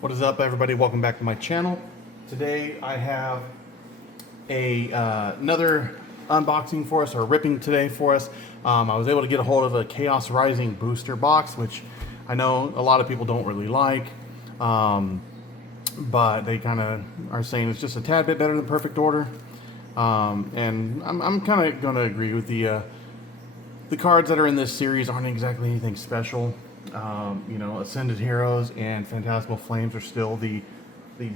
What is up, everybody? Welcome back to my channel. Today I have another unboxing for us, or ripping today for us. I was able to get a hold of a Chaos Rising booster box, which I know a lot of people don't really like, but they kind of are saying it's just a tad bit better than Perfect Order, and I'm kind of going to agree with the cards that are in this series aren't exactly anything special. You know, Ascended Heroes and Phantasmal Flames are still the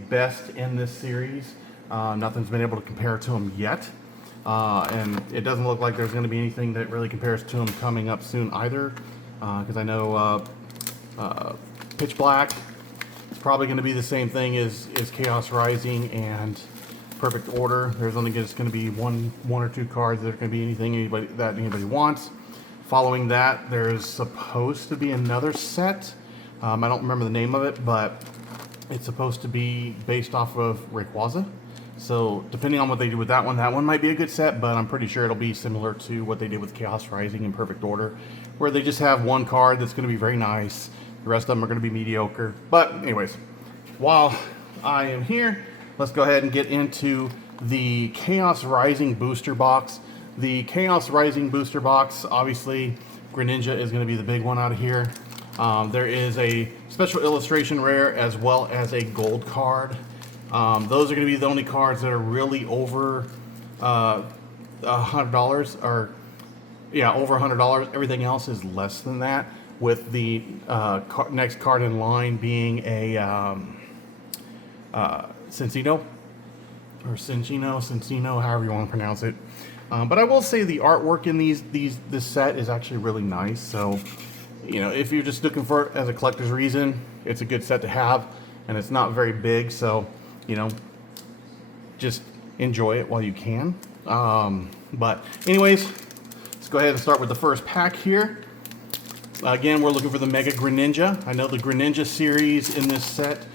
best in this series. Nothing's been able to compare to them yet, and it doesn't look like there's going to be anything that really compares to them coming up soon either. Because I know Pitch Black is probably going to be the same thing as Chaos Rising and Perfect Order. There's only just going to be one or two cards that are going to be anything anybody wants. Following that, there's supposed to be another set. I don't remember the name of it, but it's supposed to be based off of Rayquaza. So depending on what they do with that one might be a good set, but I'm pretty sure it'll be similar to what they did with Chaos Rising and Perfect Order, where they just have one card that's going to be very nice. The rest of them are going to be mediocre. But anyways, while I am here, let's go ahead and get into the Chaos Rising booster box. The Chaos Rising booster box, obviously, Greninja is going to be the big one out of here. There is a special illustration rare as well as a gold card. Those are going to be the only cards that are really over $100, or yeah, over $100. Everything else is less than that, with the next card in line being a Cincino, however you want to pronounce it. But I will say the artwork in this set is actually really nice. So, you know, if you're just looking for it as a collector's reason, it's a good set to have, and it's not very big. So, you know, just enjoy it while you can. But anyways, let's go ahead and start with the first pack here. Again, we're looking for the Mega Greninja. I know the Greninja series in this set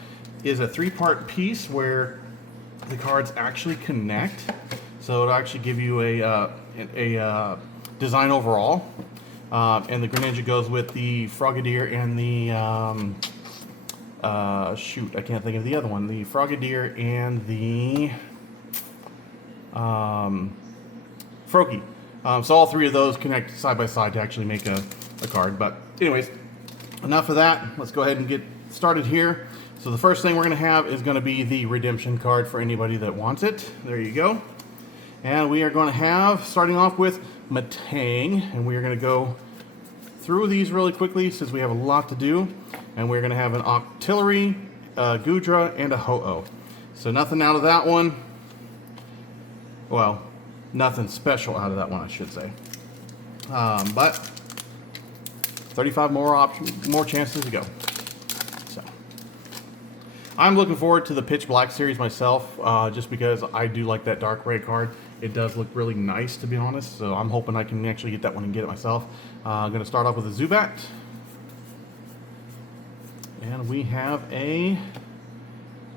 is a 3-part piece where the cards actually connect. So it'll actually give you a design overall, and the Greninja goes with the Frogadier and the shoot, I can't think of the other one. The Frogadier and the Froakie. So all three of those connect side by side to actually make a card. But anyways, enough of that. Let's go ahead and get started here. So the first thing we're going to have is going to be the redemption card for anybody that wants it. There you go. And we are going to have, starting off with Matang, and we are going to go through these really quickly since we have a lot to do. And we're going to have an Octillery, Goodra, and a Ho-Oh. So nothing out of that one. Well, nothing special out of that one, I should say. But 35 more chances to go. So I'm looking forward to the Pitch Black series myself, just because I do like that Dark Ray card. It does look really nice, to be honest, so I'm hoping I can actually get that one and get it myself. I'm going to start off with a Zubat. And we have a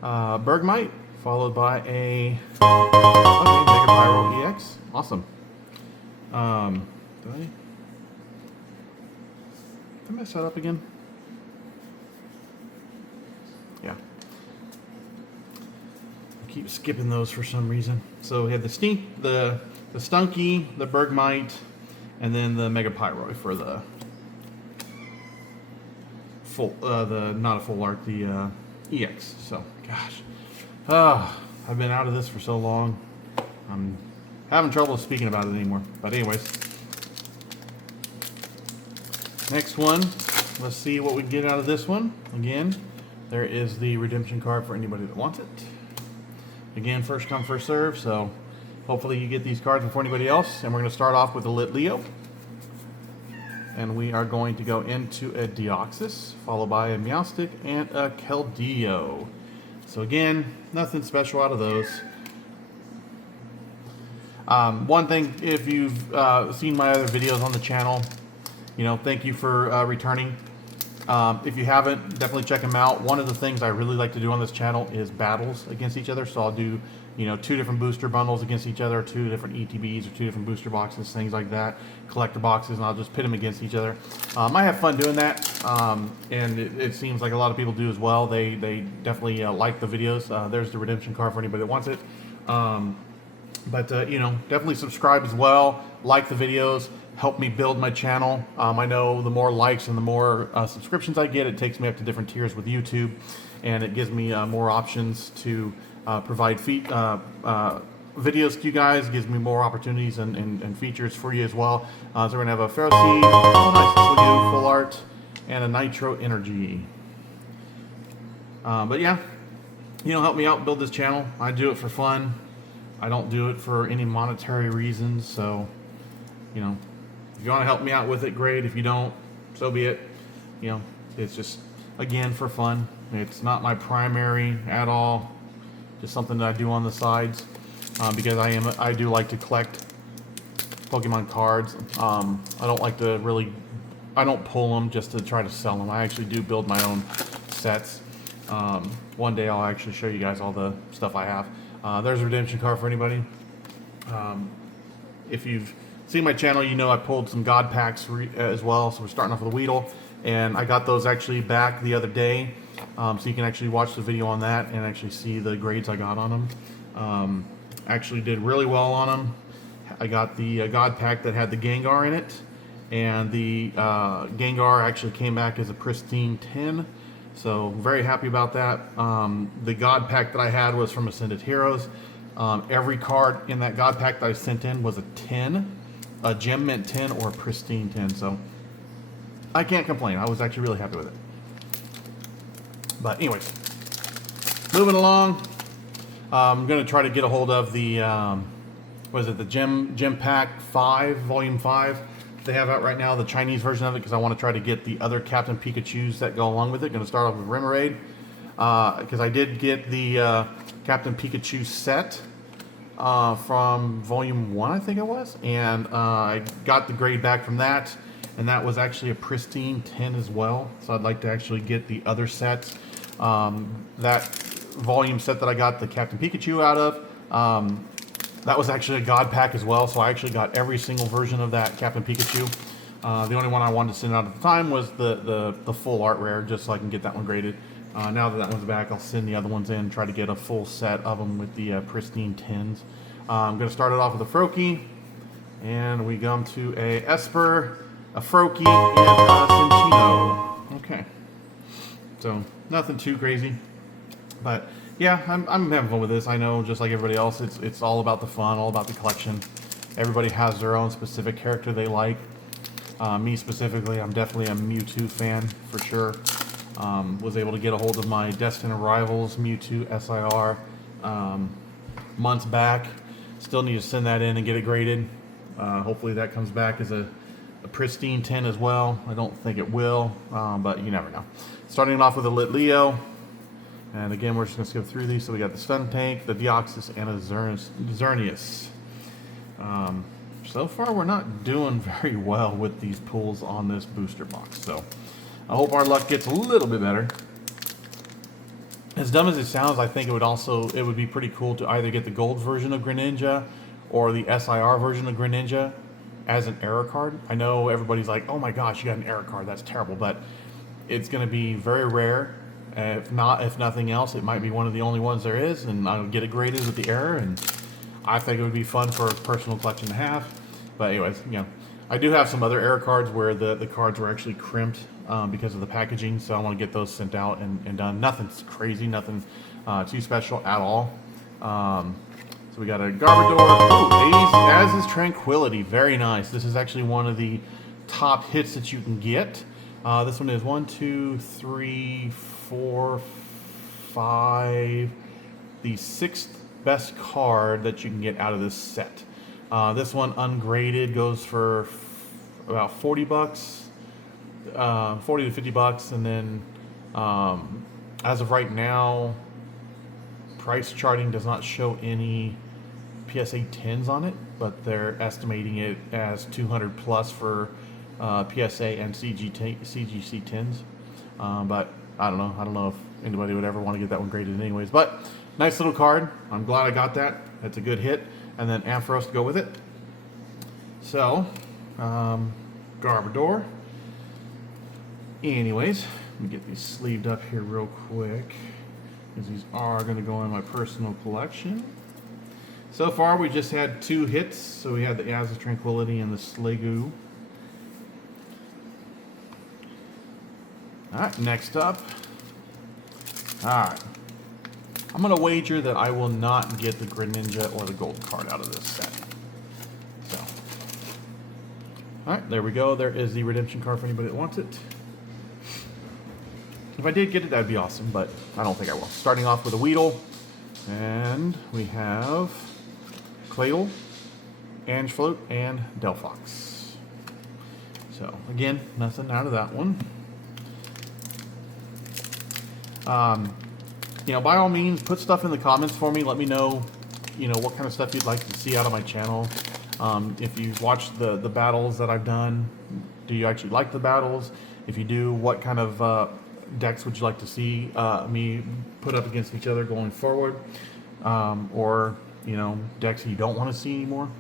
Bergmite, followed by a Mega Pyro EX. Awesome. Did I mess that up again? Yeah. Keep skipping those for some reason. So we have the Stunky, the Bergmite, and then the Mega Pyroid for the full, not a full art, the EX. So, gosh, I've been out of this for so long. I'm having trouble speaking about it anymore. But anyways, next one. Let's see what we can get out of this one. Again, there is the redemption card for anybody that wants it. Again, first come, first serve, so hopefully you get these cards before anybody else. And we're going to start off with a Litleo. And we are going to go into a Deoxys, followed by a Meowstic and a Keldeo. So again, nothing special out of those. One thing, if you've seen my other videos on the channel, you know, thank you for returning. If you haven't, definitely check them out. One of the things I really like to do on this channel is battles against each other. So I'll do, you know, 2 different booster bundles against each other, 2 different ETBs or 2 different booster boxes, things like that, collector boxes, and I'll just pit them against each other. I have fun doing that, and it seems like a lot of people do as well. They definitely like the videos. There's the redemption card for anybody that wants it. You know, definitely subscribe as well, like the videos, help me build my channel. I know the more likes and the more subscriptions I get, it takes me up to different tiers with YouTube, and it gives me more options to provide videos to you guys. It gives me more opportunities and features for you as well. So we're going to have a Pharaoh Seed, oh nice, this will do full art, and a Nitro Energy. But yeah, you know, help me out build this channel. I do it for fun. I don't do it for any monetary reasons, so, you know, if you want to help me out with it, great. If you don't, so be it. You know, it's just, again, for fun. It's not my primary at all. Just something that I do on the sides, because I do like to collect Pokemon cards. I don't like to really, I don't pull them just to try to sell them. I actually do build my own sets. One day I'll actually show you guys all the stuff I have. There's a redemption card for anybody. If you've seen my channel, you know I pulled some God packs as well. So we're starting off with a Weedle, and I got those actually back the other day. So you can actually watch the video on that and actually see the grades I got on them. Actually did really well on them. I got the God pack that had the Gengar in it, and the Gengar actually came back as a pristine 10. So very happy about that. The God pack that I had was from Ascended Heroes. Every card in that God pack that I sent in was a 10, a gem mint 10 or a pristine 10. So I can't complain. I was actually really happy with it. But anyways, moving along. I'm going to try to get a hold of the, what is it, the Gem Pack 5, Volume 5. They have out right now the Chinese version of it, because I want to try to get the other Captain Pikachus that go along with it. Going to start off with Remoraid, because I did get the Captain Pikachu set from Volume 1, I think it was, and I got the grade back from that, and that was actually a pristine 10 as well. So I'd like to actually get the other sets. That volume set that I got the Captain Pikachu out of, that was actually a God pack as well, so I actually got every single version of that Captain Pikachu. The only one I wanted to send out at the time was the full art rare, just so I can get that one graded. Now that that one's back, I'll send the other ones in, try to get a full set of them with the pristine 10s. I'm going to start it off with a Froakie, and we come to a Esper, a Froakie, and a Cinccino. Okay, so nothing too crazy, but yeah, I'm having fun with this. I know, just like everybody else, it's all about the fun, all about the collection. Everybody has their own specific character they like. Me specifically, I'm definitely a Mewtwo fan for sure. Was able to get a hold of my Destined Rivals Mewtwo SIR months back. Still need to send that in and get it graded. Hopefully that comes back as a pristine 10 as well. I don't think it will, but you never know. Starting off with a Litleo. And again, we're just going to skip through these. So we got the Stuntank, the Deoxys, and a Xerneas. So far, we're not doing very well with these pulls on this booster box. So I hope our luck gets a little bit better. As dumb as it sounds, I think it would be pretty cool to either get the gold version of Greninja or the SIR version of Greninja as an error card. I know everybody's like, oh my gosh, you got an error card, that's terrible, but it's going to be very rare. If nothing else, it might be one of the only ones there is, and I'll get it graded with the error, and I think it would be fun for a personal collection to have. But anyways, you know, I do have some other error cards where the cards were actually crimped because of the packaging, so I want to get those sent out and done. Nothing's crazy, nothing too special at all. So we got a Garbodor, as is Tranquility, very nice. This is actually one of the top hits that you can get. This one is 1, 2, 3, 4, 5, the 6th best card that you can get out of this set. This one ungraded goes for about 40 bucks, 40 to 50 bucks, and then as of right now, price charting does not show any PSA 10s on it, but they're estimating it as 200 plus for PSA and CGC 10s. but I don't know. I don't know if anybody would ever want to get that one graded anyways. But nice little card. I'm glad I got that. That's a good hit. And then Ampharos to go with it. So, Garbodor. Anyways, let me get these sleeved up here real quick, because these are going to go in my personal collection. So far, we just had 2 hits. So we had the Azure Tranquility and the Sliggoo. Alright, next up. Alright. I'm going to wager that I will not get the Greninja or the Gold card out of this set. So. Alright, there we go. There is the redemption card for anybody that wants it. If I did get it, that'd be awesome, but I don't think I will. Starting off with a Weedle. And we have Claydol, Angefloat, and Delphox. So, again, nothing out of that one. You know, by all means, put stuff in the comments for me. Let me know, you know, what kind of stuff you'd like to see out of my channel. If you've watched the battles that I've done, do you actually like the battles? If you do, what kind of decks would you like to see me put up against each other going forward? Or, you know, decks you don't want to see anymore?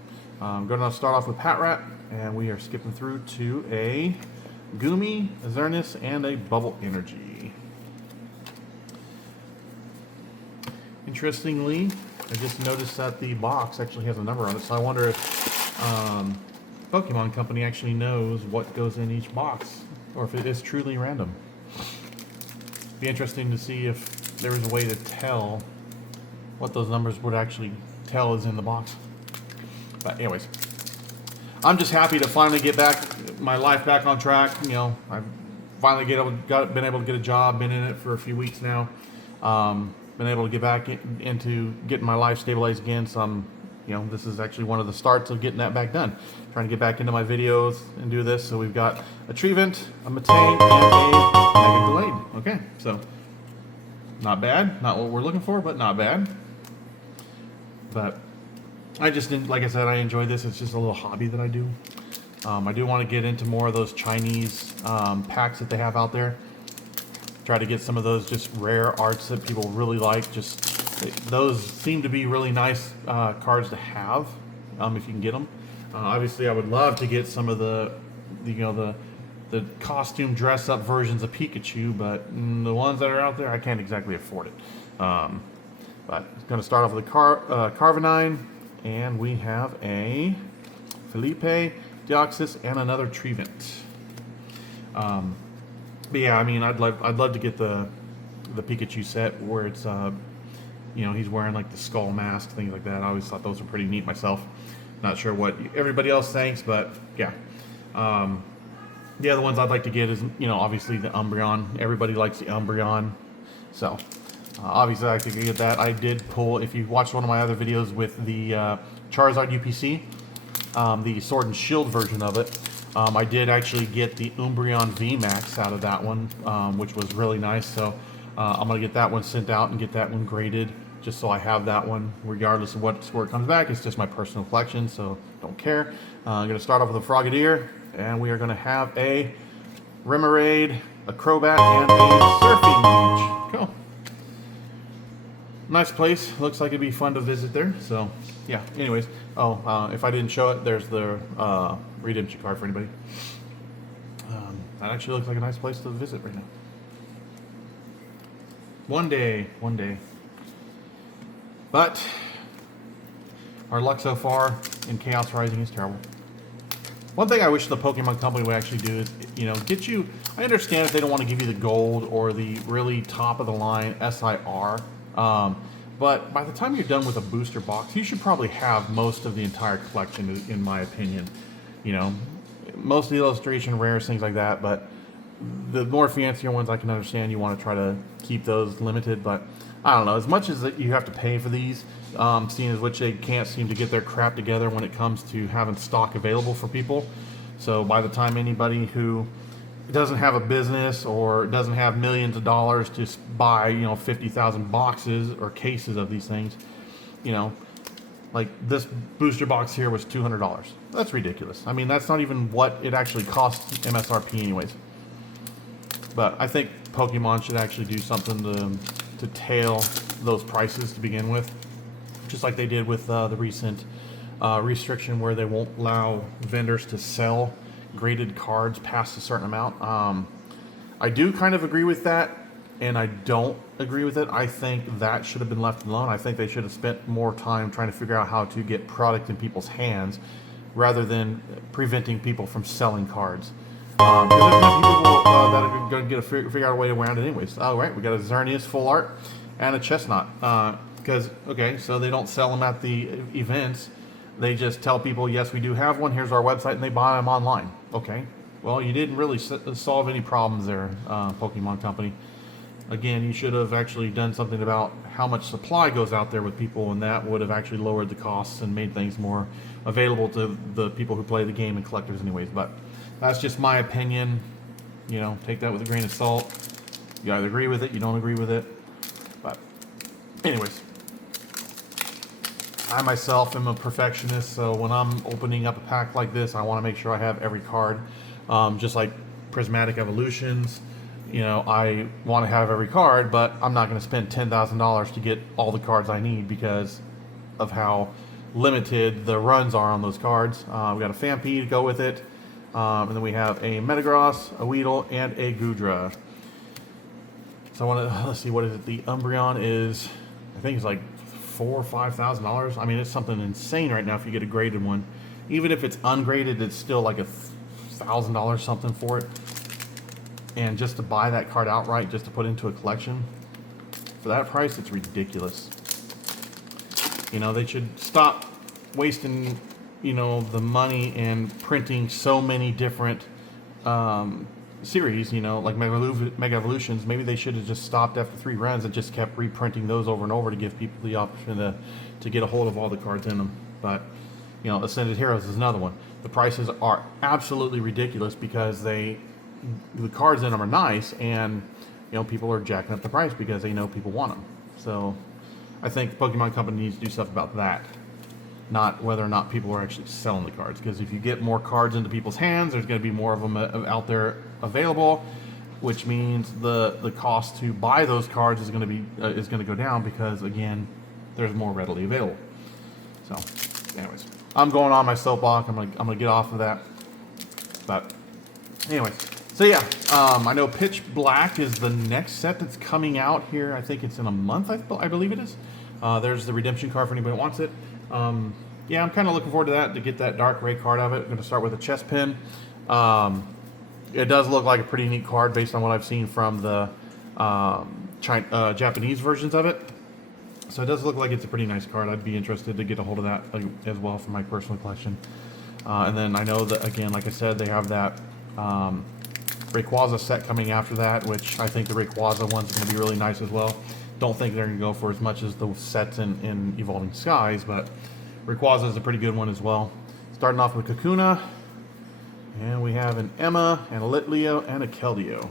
I'm going to start off with Patrat, and we are skipping through to a Goomy, a Xerneas, and a Bubble Energy. Interestingly, I just noticed that the box actually has a number on it, so I wonder if Pokemon Company actually knows what goes in each box, or if it is truly random. Be interesting to see if there was a way to tell what those numbers would actually tell is in the box. But anyways, I'm just happy to finally get my life back on track. You know, I've finally been able to get a job, been in it for a few weeks now. Been able to get back into getting my life stabilized again. So you know, this is actually one of the starts of getting that back done. Trying to get back into my videos and do this. So we've got a Trevenant, a Metang, and a Mega Gallade. Okay, so not bad. Not what we're looking for, but not bad. But I just didn't, like I said, I enjoy this. It's just a little hobby that I do. I do want to get into more of those Chinese packs that they have out there. Try to get some of those just rare arts that people really like. Just those seem to be really nice cards to have if you can get them. Obviously, I would love to get some of the costume dress up versions of Pikachu, but the ones that are out there, I can't exactly afford it. But I'm going to start off with a Carvanine, and we have a Felipe, Deoxys, and another Trevenant. But yeah, I mean, I'd love to get the Pikachu set where it's you know, he's wearing like the skull mask, things like that. I always thought those were pretty neat myself. Not sure what everybody else thinks, but yeah. The other ones I'd like to get is, you know, obviously the Umbreon. Everybody likes the Umbreon, so obviously I could get that. I did pull, if you watched one of my other videos with the Charizard UPC, the Sword and Shield version of it. I did actually get the Umbreon VMAX out of that one, which was really nice. So I'm going to get that one sent out and get that one graded, just so I have that one regardless of what score it comes back. It's just my personal collection, so don't care. I'm going to start off with a Frogadier, and we are going to have a Remoraid, a Crobat, and a Surfing Beach. Cool. Nice place. Looks like it'd be fun to visit there. So yeah, anyways. If I didn't show it, there's the redemption card for anybody. That actually looks like a nice place to visit right now. One day. But our luck so far in Chaos Rising is terrible. One thing I wish the Pokemon Company would actually do is, you know, get you. I understand if they don't want to give you the gold or the really top of the line SIR. But by the time you're done with a booster box, you should probably have most of the entire collection, in my opinion. You know, most of the illustration rares, things like that. But the more fancier ones, I can understand you want to try to keep those limited. But I don't know, as much as you have to pay for these, seeing as which they can't seem to get their crap together when it comes to having stock available for people. So by the time anybody who doesn't have a business or doesn't have millions of dollars to buy, you know, 50,000 boxes or cases of these things, you know, like this booster box here was $200. That's ridiculous. I mean, that's not even what it actually costs MSRP anyways. But I think Pokemon should actually do something to tail those prices to begin with, just like they did with the recent restriction where they won't allow vendors to sell graded cards past a certain amount. I do kind of agree with that, and I don't agree with it. I think that should have been left alone. I think they should have spent more time trying to figure out how to get product in people's hands rather than preventing people from selling cards. Because there's enough people that are going to figure out a way around it anyways. Oh, right, we got a Xerneas full art and a Chestnut. Because, okay, so they don't sell them at the events. They just tell people, yes, we do have one. Here's our website, and they buy them online. Okay, well, you didn't really solve any problems there, Pokemon Company. Again, you should have actually done something about how much supply goes out there with people, and that would have actually lowered the costs and made things more available to the people who play the game and collectors anyways. But that's just my opinion. You know, take that with a grain of salt. You either agree with it, you don't agree with it. But anyways, I myself am a perfectionist, so when I'm opening up a pack like this, I want to make sure I have every card. Just like Prismatic Evolutions, you know, I want to have every card, but I'm not going to spend $10,000 to get all the cards I need because of how limited the runs are on those cards. We got a Phanpy to go with it, and then we have a Metagross, a Weedle, and a Goodra. So I want to, let's see, what is it? The Umbreon is, I think it's like $4,000 or $5,000. I mean, it's something insane right now if you get a graded one. Even if it's ungraded, it's still like $1,000 something for it. And just to buy that card outright, just to put into a collection, for that price, it's ridiculous. You know, they should stop wasting, you know, the money and printing so many different series, you know, like Mega Evolutions. Maybe they should have just stopped after 3 runs and just kept reprinting those over and over to give people the option to get a hold of all the cards in them. But, you know, Ascended Heroes is another one. The prices are absolutely ridiculous because the cards in them are nice, and, you know, people are jacking up the price because they know people want them. So I think the Pokemon Company needs to do stuff about that, not whether or not people are actually selling the cards. Because if you get more cards into people's hands, there's going to be more of them out there available, which means the cost to buy those cards is going to go down because, again, there's more readily available. So, anyways, I'm going on my soapbox. I'm gonna get off of that. But anyways, so yeah, I know Pitch Black is the next set that's coming out here. I think it's in a month. I believe it is. There's the redemption card for anybody who wants it. Yeah, I'm kind of looking forward to that, to get that Dark Ray card of it. I'm going to start with a chest pin. It does look like a pretty neat card based on what I've seen from the Japanese versions of it. So it does look like it's a pretty nice card. I'd be interested to get a hold of that as well for my personal collection. And then I know that, again, like I said, they have that Rayquaza set coming after that, which I think the Rayquaza one's going to be really nice as well. Don't think they're going to go for as much as the sets in Evolving Skies, but Rayquaza is a pretty good one as well. Starting off with Kakuna, and we have an Emma, and a Litleo, and a Keldeo.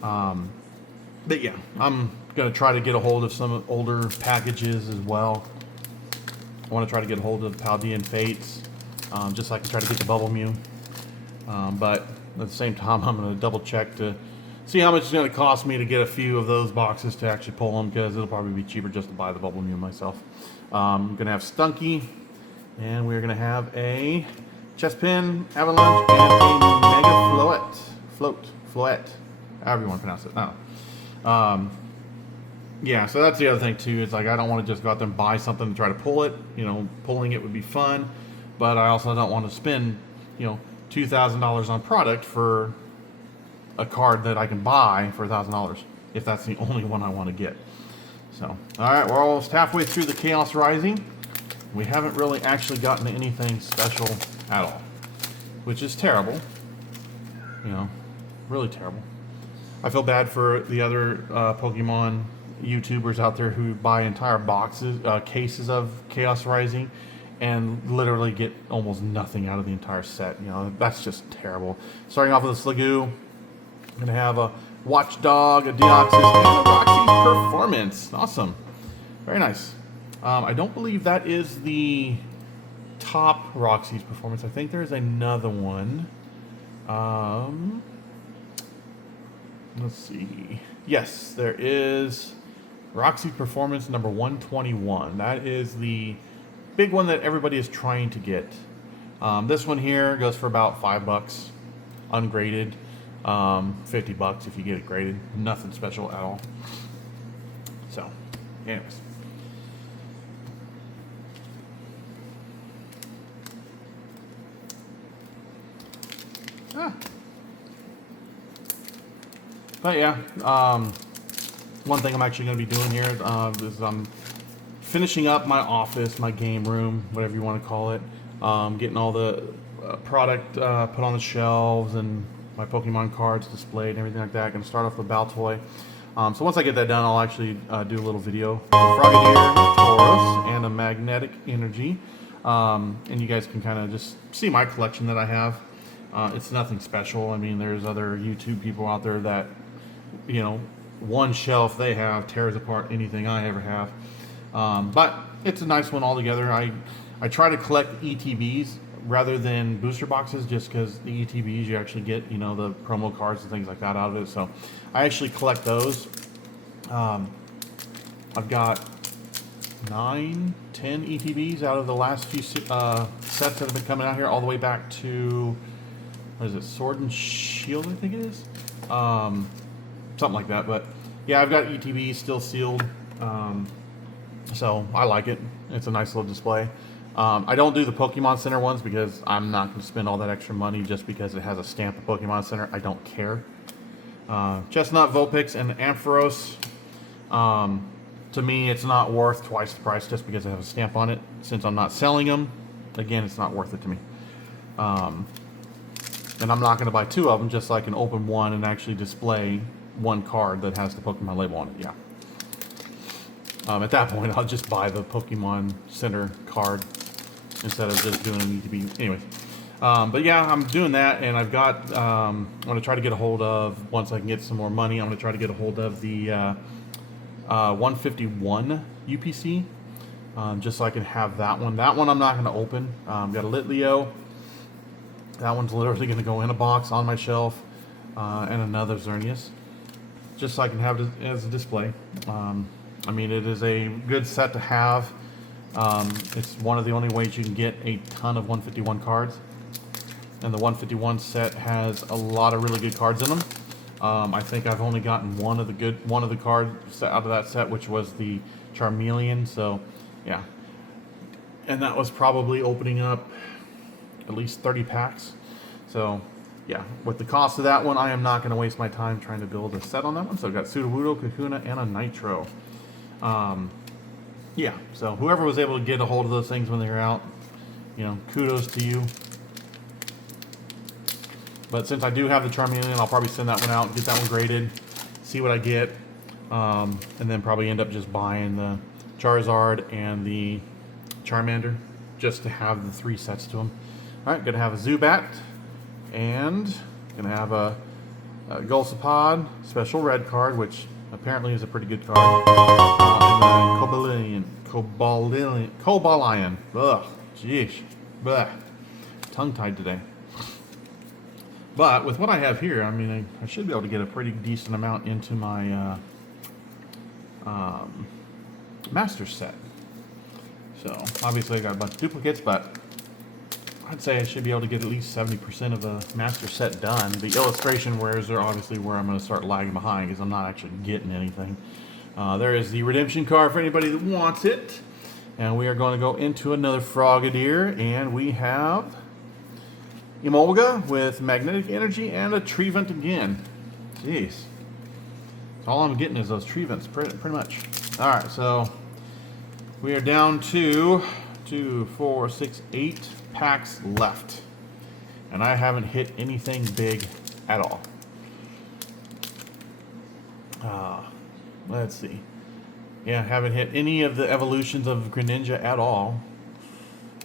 But yeah, I'm going to try to get a hold of some older packages as well. I want to try to get a hold of Paldean Fates, just so I can try to get the Bubble Mew. But at the same time, I'm going to double check to see how much it's going to cost me to get a few of those boxes to actually pull them, because it'll probably be cheaper just to buy the Bubble Mew myself. I'm going to have Stunky, and we're going to have a Chespin, Avalanche, and a Mega Floette, however you want to pronounce it. Yeah, so that's the other thing too. It's like, I don't want to just go out there and buy something to try to pull it. You know, pulling it would be fun, but I also don't want to spend, you know, $2,000 on product for a card that I can buy for $1,000 if that's the only one I want to get. So, all right, we're almost halfway through the Chaos Rising. We haven't really actually gotten anything special at all, which is terrible. You know, really terrible. I feel bad for the other Pokemon YouTubers out there who buy entire boxes, cases of Chaos Rising, and literally get almost nothing out of the entire set. You know, that's just terrible. Starting off with a Sliggoo, I'm going to have a Watchdog, a Deoxys, and a Roxy's Performance. Awesome. Very nice. I don't believe that is the top Roxy's Performance. I think there's another one. Let's see. Yes, there is Roxy Performance number 121. That is the big one that everybody is trying to get. This one here goes for about $5, ungraded. $50 if you get it graded. Nothing special at all. So, anyways. But yeah, one thing I'm actually going to be doing here is I'm finishing up my office, my game room, whatever you want to call it. Getting all the product put on the shelves and my Pokemon cards displayed and everything like that. Going to start off with Baltoy. So once I get that done, I'll actually do a little video. A Frogadier, a Tauros, and a Magnetic Energy. And you guys can kind of just see my collection that I have. It's nothing special. I mean, there's other YouTube people out there that, you know, one shelf they have tears apart anything I ever have. But it's a nice one altogether. I try to collect ETBs rather than booster boxes, just because the ETBs you actually get, you know, the promo cards and things like that out of it. So I actually collect those. I've got 9, 10 ETBs out of the last few sets that have been coming out here, all the way back to, what is it, Sword and Shield, I think it is? Something like that. But yeah, I've got ETBs still sealed. So I like it. It's a nice little display. I don't do the Pokemon Center ones because I'm not going to spend all that extra money just because it has a stamp of Pokemon Center. I don't care. Chestnut, Vulpix, and Ampharos. To me, it's not worth twice the price just because I have a stamp on it. Since I'm not selling them, again, it's not worth it to me. And I'm not going to buy 2 of them just so I can open one and actually display one card that has the Pokemon label on it. Yeah. At that point, I'll just buy the Pokemon Center card instead of just doing an ETB. Anyways, but yeah, I'm doing that, and I've got. I'm going to try to get a hold of, once I can get some more money, I'm going to try to get a hold of the 151 UPC, just so I can have that one. That one I'm not going to open. Got a Litleo. That one's literally going to go in a box on my shelf, and another Xerneas, just so I can have it as a display. I mean, it is a good set to have. It's one of the only ways you can get a ton of 151 cards. And the 151 set has a lot of really good cards in them. I think I've only gotten one of the cards out of that set, which was the Charmeleon. So, yeah. And that was probably opening up at least 30 packs. So, yeah, with the cost of that one, I am not going to waste my time trying to build a set on that one. So I've got Sudowoodo, Kakuna, and a Nitro. Yeah, so whoever was able to get a hold of those things when they were out, you know, kudos to you. But since I do have the Charmeleon, I'll probably send that one out and get that one graded, see what I get, and then probably end up just buying the Charizard and the Charmander just to have the 3 sets to them. All right, gonna have a Zubat, and gonna have a Golisopod, special red card, which apparently is a pretty good card. And then Cobalion. Ugh, jeez. Blech. Tongue-tied today. But with what I have here, I mean, I should be able to get a pretty decent amount into my master set. So, obviously I got a bunch of duplicates, but I'd say I should be able to get at least 70% of the master set done. The illustration wares are obviously where I'm going to start lagging behind because I'm not actually getting anything. There is the redemption card for anybody that wants it. And we are going to go into another Frogadier, and we have Emolga with Magnetic Energy and a Trevenant again. Jeez. All I'm getting is those Trevents, pretty much. Alright, so we are down to 2, 4, 6, 8 packs left. And I haven't hit anything big at all. Let's see. Yeah, haven't hit any of the evolutions of Greninja at all.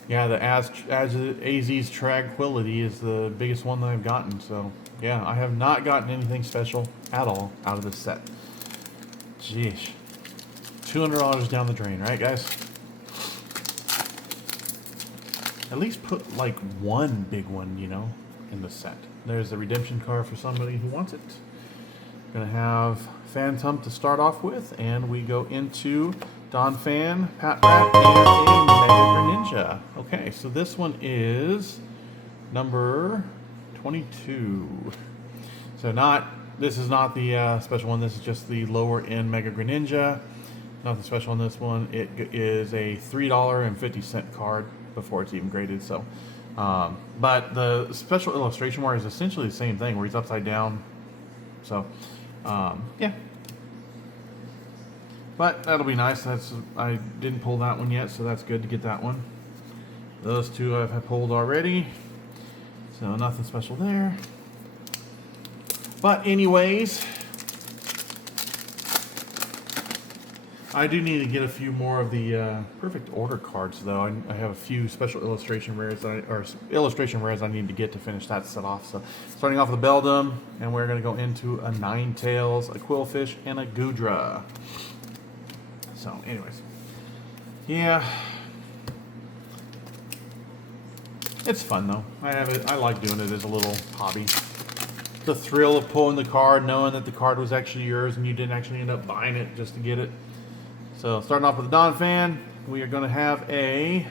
Yeah, the AZ's Tranquility is the biggest one that I've gotten. So, yeah, I have not gotten anything special at all out of this set. Jeez. $200 down the drain, right, guys? At least put, like, one big one, you know, in the set. There's the redemption card for somebody who wants it. going to have Phantom to start off with, and we go into Don Fan, Pat Rat, and a Mega Greninja. Okay, so this one is number 22. So this is not the special one, this is just the lower end Mega Greninja. Nothing special on this one. It is a $3.50 card before it's even graded. So, but the special illustration where is essentially the same thing, where he's upside down. So, yeah. But that'll be nice. I didn't pull that one yet, so that's good to get that one. Those two I've pulled already, so nothing special there. But anyways, I do need to get a few more of the perfect order cards, though. I have a few special illustration rares I need to get to finish that set off. So starting off with a Beldum, and we're going to go into a Ninetales, a Quillfish, and a Goodra. So, anyways, yeah, it's fun though. I like doing it as a little hobby. The thrill of pulling the card, knowing that the card was actually yours and you didn't actually end up buying it just to get it. So, starting off with the Don Fan, we are going to have a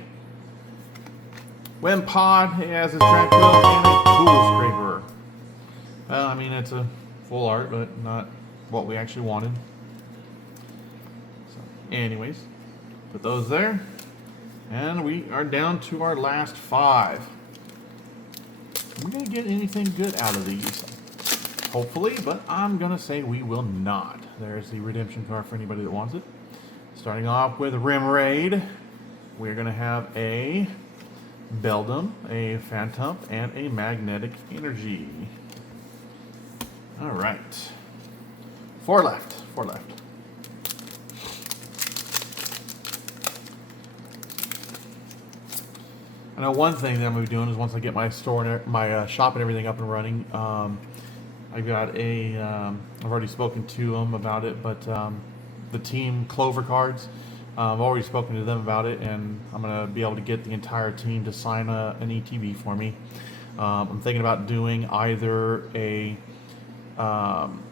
Wimpod. It has a Tranquil and a Cool Scraper. Well, I mean, it's a full art, but not what we actually wanted. Anyways, put those there, and we are down to our last 5. We're going to get anything good out of these, hopefully, but I'm going to say we will not. There's the redemption card for anybody that wants it. Starting off with Rimraid, we're going to have a Beldum, a Phantom, and a Magnetic Energy. All right, 4 left. I know one thing that I'm going to be doing is once I get my store and my shop and everything up and running, I've got I've already spoken to them about it, but the team Clover cards, I've already spoken to them about it, and I'm going to be able to get the entire team to sign an ETB for me. I'm thinking about doing either a Paldean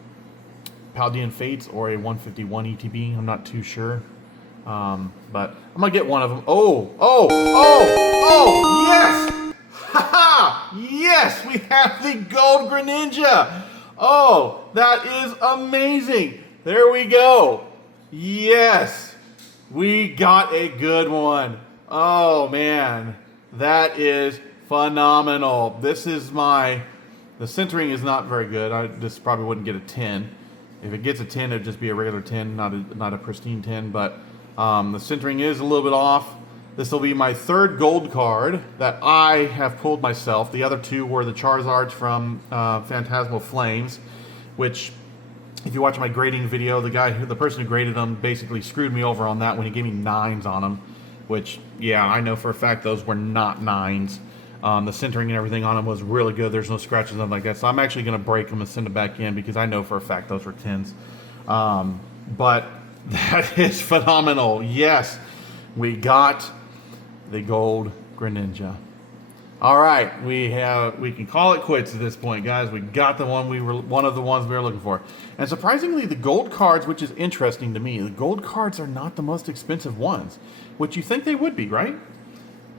Fates or a 151 ETB. I'm not too sure. But I'm gonna get one of them. Oh, yes! Haha! Yes, we have the Gold Greninja! Oh, that is amazing! There we go! Yes! We got a good one. Oh, man. That is phenomenal. This is the centering is not very good. This probably wouldn't get a 10. If it gets a 10, it'd just be a regular 10, not a pristine 10, but the centering is a little bit off. This will be my 3rd gold card that I have pulled myself. The other 2 were the Charizards from Phantasmal Flames, which, if you watch my grading video, the person who graded them basically screwed me over on that when he gave me 9s on them, which, yeah, I know for a fact those were not 9s. The centering and everything on them was really good. There's no scratches, nothing like that. So I'm actually going to break them and send them back in because I know for a fact those were 10s. But that is phenomenal. Yes, we got the Gold Greninja. All right, we can call it quits at this point, guys. We got one of the ones we were looking for. And surprisingly, the gold cards, which is interesting to me, the gold cards are not the most expensive ones, which you think they would be, right?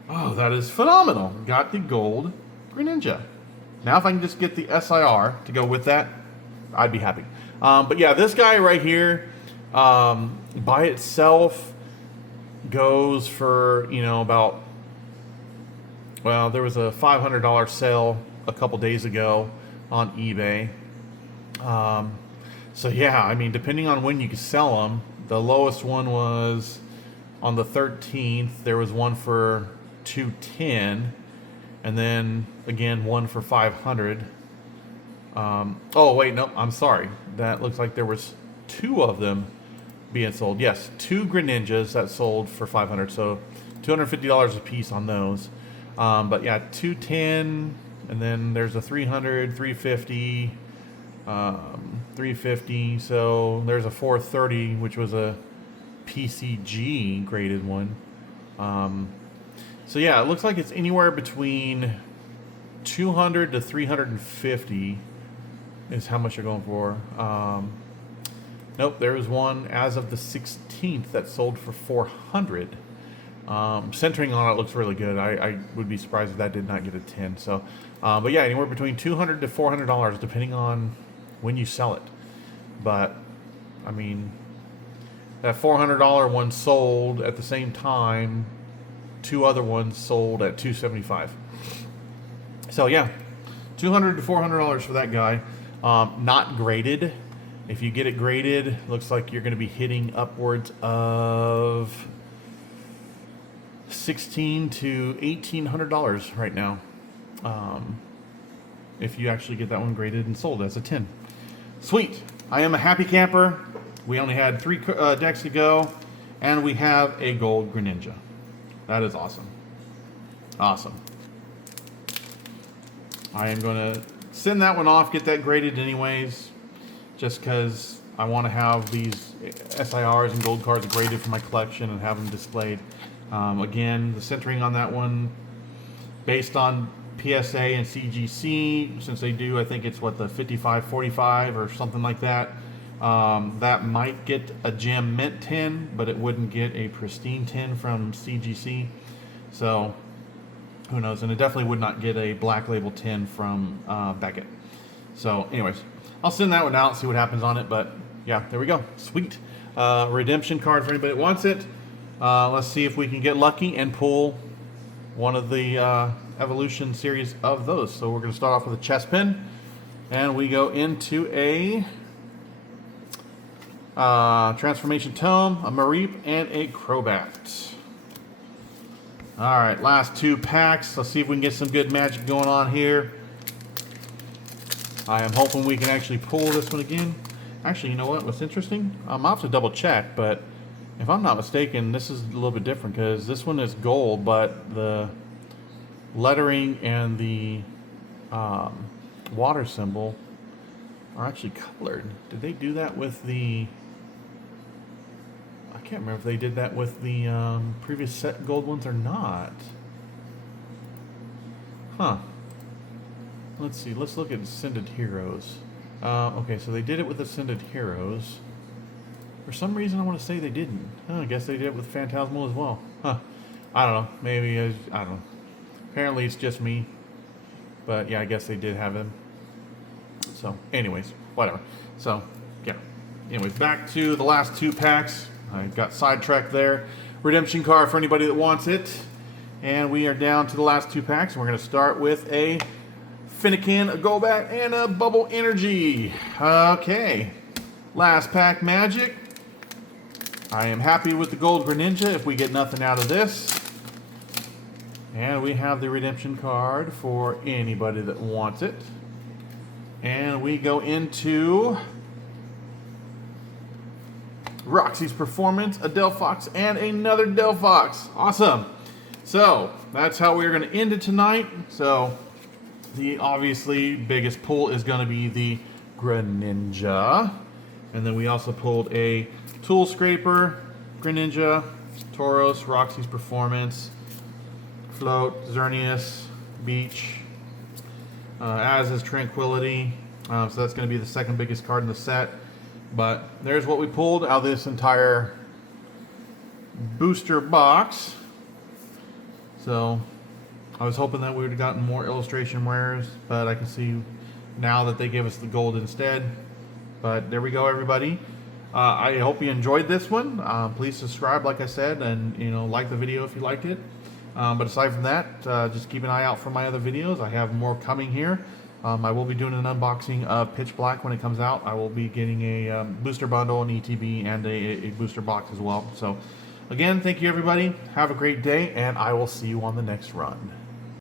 Oh, that is phenomenal. Got the Gold Greninja. Now if I can just get the SIR to go with that, I'd be happy. But yeah, this guy right here, by itself goes for, about, well, there was a $500 sale a couple days ago on eBay. So yeah, I mean, depending on when you can sell them, the lowest one was on the 13th. There was one for $210, and then again one for $500. Oh wait, no, I'm sorry. That looks like there was 2 of them being sold. Yes, 2 Greninjas that sold for $500, so $250 a piece on those. But yeah, 210, and then there's a 300, 350, 350. So there's a 430, which was a PCG graded one. So yeah, it looks like it's anywhere between 200 to 350 is how much you're going for. Nope, there is one as of the 16th that sold for 400. Centering on it looks really good. I would be surprised if that did not get a 10. So, but yeah, anywhere between $200 to $400 depending on when you sell it. But I mean, that $400 one sold at the same time. 2 other ones sold at $275. So yeah, $200 to $400 for that guy. Not graded. If you get it graded, looks like you're going to be hitting upwards of $1,600 to $1,800 right now. If you actually get that one graded and sold as a 10. Sweet. I am a happy camper. We only had 3 decks to go, and we have a gold Greninja. That is awesome. Awesome. I am going to send that one off, get that graded anyways, just because I want to have these SIRs and gold cards graded for my collection and have them displayed. Again, the centering on that one, based on PSA and CGC, since they do, I think it's what, the 55-45 or something like that. That might get a gem mint 10, but it wouldn't get a pristine 10 from CGC. So who knows? And it definitely would not get a black label 10 from Beckett. So anyways, I'll send that one out, see what happens on it. But yeah, there we go. Sweet. Redemption card for anybody that wants it. Let's see if we can get lucky and pull one of the evolution series of those. So we're going to start off with a chest pin, and we go into a transformation tome, a Mareep, and a Crobat. All right, last 2 packs. Let's see if we can get some good magic going on here. I am hoping we can actually pull this one again. Actually, you know what? What's interesting? I'll have to double check, but if I'm not mistaken, this is a little bit different because this one is gold, but the lettering and the water symbol are actually colored. Did they do that with the... I can't remember if they did that with the previous set gold ones or not. Huh. Let's see. Let's look at Ascended Heroes. Okay, so they did it with Ascended Heroes. For some reason, I want to say they didn't. I guess they did it with Phantasmal as well. Huh. I don't know. Maybe, I don't know. Apparently, it's just me. But yeah, I guess they did have them. So, anyways, whatever. So, yeah. Anyways, back to the last 2 packs. I got sidetracked there. Redemption card for anybody that wants it. And we are down to the last 2 packs. And we're going to start with a Fennekin, a Golbat, and a Bubble Energy. Okay. Last pack magic. I am happy with the gold Greninja if we get nothing out of this. And we have the redemption card for anybody that wants it. And we go into Roxy's Performance, a Delphox, and another Delphox. Awesome. So that's how we're going to end it tonight. So the obviously biggest pull is going to be the Greninja. And then we also pulled a Tool Scraper, Greninja, Tauros, Roxy's Performance, Float, Xerneas, Beach, as is Tranquility. So that's going to be the second biggest card in the set. But there's what we pulled out of this entire booster box. So I was hoping that we would have gotten more illustration wares, but I can see now that they gave us the gold instead. But there we go, everybody. I hope you enjoyed this one. Please subscribe, like I said, and like the video if you liked it. But aside from that, just keep an eye out for my other videos. I have more coming here. I will be doing an unboxing of Pitch Black when it comes out. I will be getting a booster bundle, an ETB, and a booster box as well. So, again, thank you, everybody. Have a great day, and I will see you on the next run.